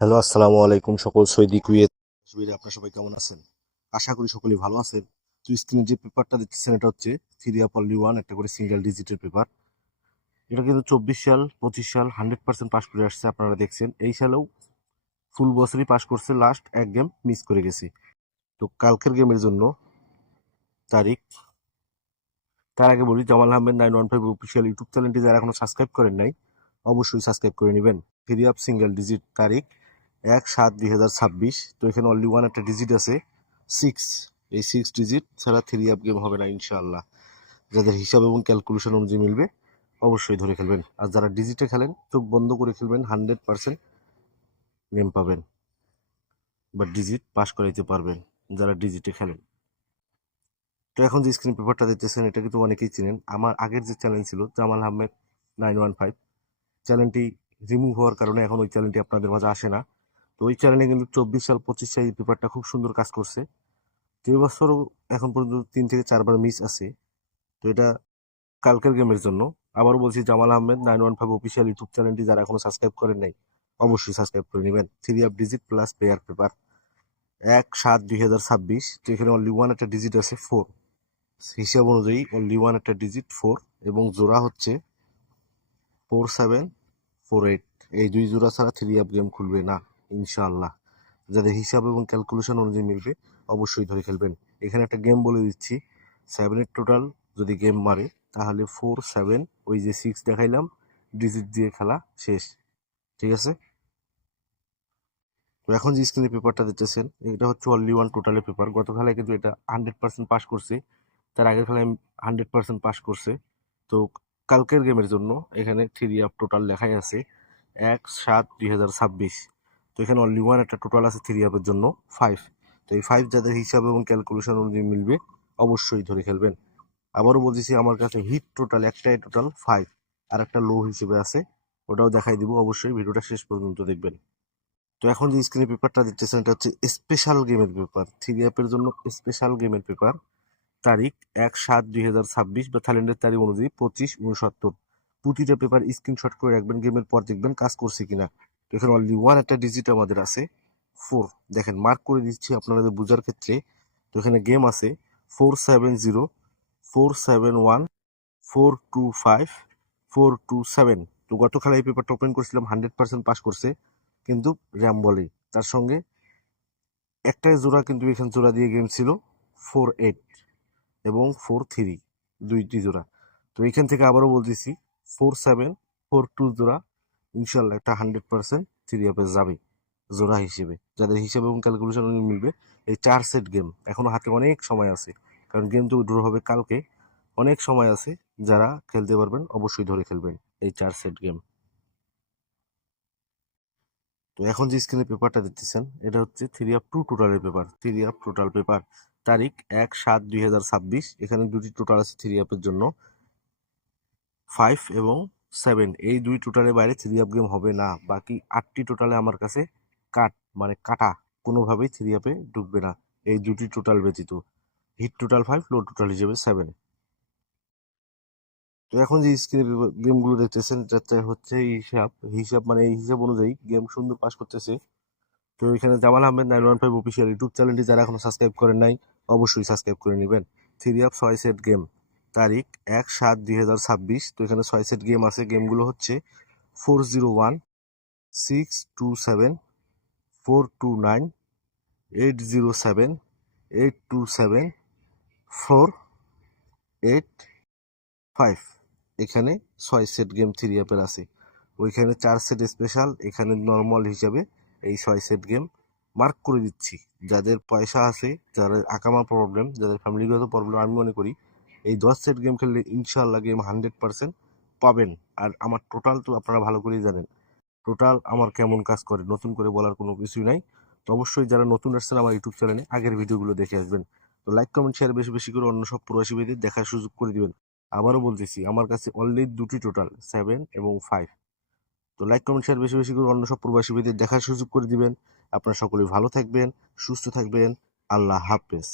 Hello, আসসালামু আলাইকুম সকল সৌদি কুয়েত শিবিরে আপনারা সবাই কেমন আছেন? আশা করি সকলেই ভালো আছেন। তো স্ক্রিনে যে পেপারটা দেখতেছেন এটা হচ্ছে থ্রি অনলি ওয়ান একটা করে সিঙ্গেল ডিজিটের পেপার। এটা কিন্তু 24 সাল 25 সাল 100% পাস করে আসছে, আপনারা দেখছেন। এই সালেও ফুল বছরই পাস করছে, লাস্ট এক গেম মিস করে গেছি। তো কালকের গেমের জন্য তারিখ, তার আগে বলি জামাল আহমেদ 915 অফিসিয়াল ইউটিউব চ্যানেলটি যারা এখনো সাবস্ক্রাইব করেন নাই অবশ্যই সাবস্ক্রাইব করে নেবেন। থ্রি অফ সিঙ্গেল ডিজিট তারিখ 1/7/2026। তো এখানে অনলি ওয়ান একটা ডিজিট আছে, 6। এই 6 ডিজিট ছাড়া থ্রি অফ গেম হবে না ইনশাআল্লাহ। যাদের হিসাব এবং ক্যালকুলেশন অনুযায়ী মিলবে অবশ্যই ধরে খেলবেন, আর যারা ডিজিটে খেলেন চোখ বন্ধ করে খেলবেন, 100% গেম পাবেন বা ডিজিট পাস করাইতে পারবেন যারা ডিজিটে খেলেন। তো এখন যে স্ক্রিন পেপারটা দেখতেছেন এটা কিন্তু অনেকেই চিনেন। আমার আগের যে চ্যানেল ছিল জামাল আহমেদ 915, চ্যানেলটি রিমুভ হওয়ার কারণে এখন ওই চ্যানেলটি আপনাদের মাঝে আসে না। তো ওই চ্যানেলে কিন্তু 24 সাল 25 সাল এই পেপারটা খুব সুন্দর কাজ করছে। তো এবছরও এখন পর্যন্ত 3 থেকে 4 বার মিস আছে। তো এটা কালকের গেমের জন্য। আবারও বলছি, জামাল আহমেদ 915 অফিসিয়াল ইউটিউব চ্যানেলটি যারা এখনো সাবস্ক্রাইব করেন নাই অবশ্যই সাবস্ক্রাইব করে নেবেন। Three of digit plus pair paper 1/7/2026। তো এখানে অনলি ওয়ান একটা ডিজিট আছে 4। হিসাব অনুযায়ী অনলি ওয়ান একটা ডিজিট 4 এবং জোড়া হচ্ছে 4748। এই দুই জোড়া ছাড়া থ্রি অফ গেম খুলবে না ইনশাআল্লাহ। যাদের হিসাব এবং ক্যালকুলেশন অনুযায়ী মিলবে অবশ্যই ধরে খেলবেন। এখানে একটা গেম বলে দিচ্ছি, 7-এর টোটাল যদি গেম মারে তাহলে 4-7, ওই যে 6 দেখাইলাম ডিজিট দিয়ে খেলা শেষ। ঠিক আছে? তো এখন যে স্ক্রিনে পেপারটা দেখতেছেন এটা হচ্ছে অনলি ওয়ান টোটালের পেপার। গত খেলায় কিন্তু এটা 100% পাস করছে, তার আগের খেলায় 100% পাস করছে। তো কালকের গেমের জন্য এখানে থ্রি অফ টোটাল লেখাই আছে 1/7/2026। তো এখানে অনলি ওয়ান একটা টোটাল আছে থ্রি অফের জন্য 5। তো এই 5 যাদের হিসাব এবং ক্যালকুলেশন অনুযায়ী মিলবে অবশ্যই ধরে খেলবেন। আবারও বলতেছি, আমার কাছে হিট টোটাল একটাই, টোটাল 5। আর একটা লো হিসেবে আছে, ওটাও দেখাই দিব, অবশ্যই ভিডিওটা শেষ পর্যন্ত দেখবেন। তো এখন যে স্ক্রিনে পেপারটা দেখতেছেন এটা হচ্ছে স্পেশাল গেমের পেপার, থ্রি অ্যাপের জন্য স্পেশাল গেমের পেপার। তারিখ 1/7/2026 বা থাইল্যান্ডের তারিখ অনুযায়ী 25/69। প্রতিটা পেপার স্ক্রিনশট করে রাখবেন, গেমের পর দেখবেন কাজ করছে কিনা। তো এখানে অনলি ওয়ান একটা ডিজিট আমাদের আছে 4। দেখেন মার্ক করে দিচ্ছি আপনাদের বোঝার ক্ষেত্রে। তো এখানে গেম আছে 470, 471, 425, 427। তো গত খেলায় এই পেপারটা ওপেন করছিলাম, 100% পাস করছে, কিন্তু র্যাম বলে তার সঙ্গে একটাই জোড়া, কিন্তু এখানে জোড়া দিয়ে গেম ছিল 4-8 এবং 4-3, দুইটি জোড়া। তো এখান থেকে আবারও বলতেছি 4-7, 4-2 জোড়া ইনশাল্লাহ একটা 100% থ্রি আপে যাবে জোড়া হিসেবে। যাদের হিসাব এবং ক্যালকুলেশন মিলবে এই 4 সেট গেম এখনো হাতে অনেক সময় আছে, কারণ গেম তো ড্র হবে কালকে, অনেক সময় আছে। যারা খেলতে পারবেন অবশ্যই ধরে খেলবেন এই 4 সেট গেম। তো এখন যে স্ক্রিনে পেপারটা দেখতেছেন এটা হচ্ছে থ্রি অফ টু টোটালের paper, three of total paper. তারিখ 1/7/2026। এখানে দুটি টোটাল আছে থ্রি আপের জন্য, 5 এবং 7। এই দুই টোটালের বাইরে থ্রি আপ গেম হবে না। বাকি 8টি টোটালে আমার কাছে কাট, মানে কাটা, কোনোভাবেই থ্রি আপে ঢুকবে না এই দুটি টোটাল ব্যতীত। হিট টোটাল 5, লো টোটাল হিসেবে 7। তো এখন যে স্ক্রিনে গেমগুলো দেখতেছেন যাতে হচ্ছে হিসাব হিসাব মানে এই হিসাব অনুযায়ী গেম সুন্দর পাস করতেছে। তো এখানে জামাল আহমেদ 915 অফিসিয়াল ইউটিউব চ্যানেলটি যারা এখনো সাবস্ক্রাইব করেন নাই অবশ্যই সাবস্ক্রাইব করে নেবেন। থ্রি অফ 6 সেট গেম, তারিখ 1/7/2026। তো এখানে 6 সেট গেম আছে, গেমগুলো হচ্ছে 401, 627, 429, 807, 827, 485। এখানে 6 সেট গেম থ্রি অ্যাপের আছে। ওইখানে 4 সেট স্পেশাল, এখানে নর্মাল হিসাবে এই 6 সেট গেম মার্ক করে দিচ্ছি। যাদের পয়সা আছে, যাদের আকামা প্রবলেম, যাদের ফ্যামিলিগত প্রবলেম, আমি মনে করি এই 10 সেট গেম খেললে ইনশাল্লাহ গেম 100% পাবেন। আর আমার টোটাল তো আপনারা ভালো করেই জানেন টোটাল আমার কেমন কাজ করে, নতুন করে বলার কোনো কিছুই নাই। তো অবশ্যই যারা নতুন আসছেন আমার ইউটিউব চ্যানেলে আগের ভিডিওগুলো দেখে আসবেন। তো লাইক কমেন্ট শেয়ার বেশি বেশি করে অন্য সব প্রবাসী ভাইদের দেখার সুযোগ করে দিবেন। আবারও বলতেছি, আমার কাছে অনলি দুটি টোটাল 7 এবং 5। তো লাইক কমেন্ট শেয়ার বেশি বেশি করে অন্য সব প্রবাসী ভাইদের দেখার সুযোগ করে দিবেন। আপনারা সকলে ভালো থাকবেন, সুস্থ থাকবেন। আল্লাহ হাফেজ।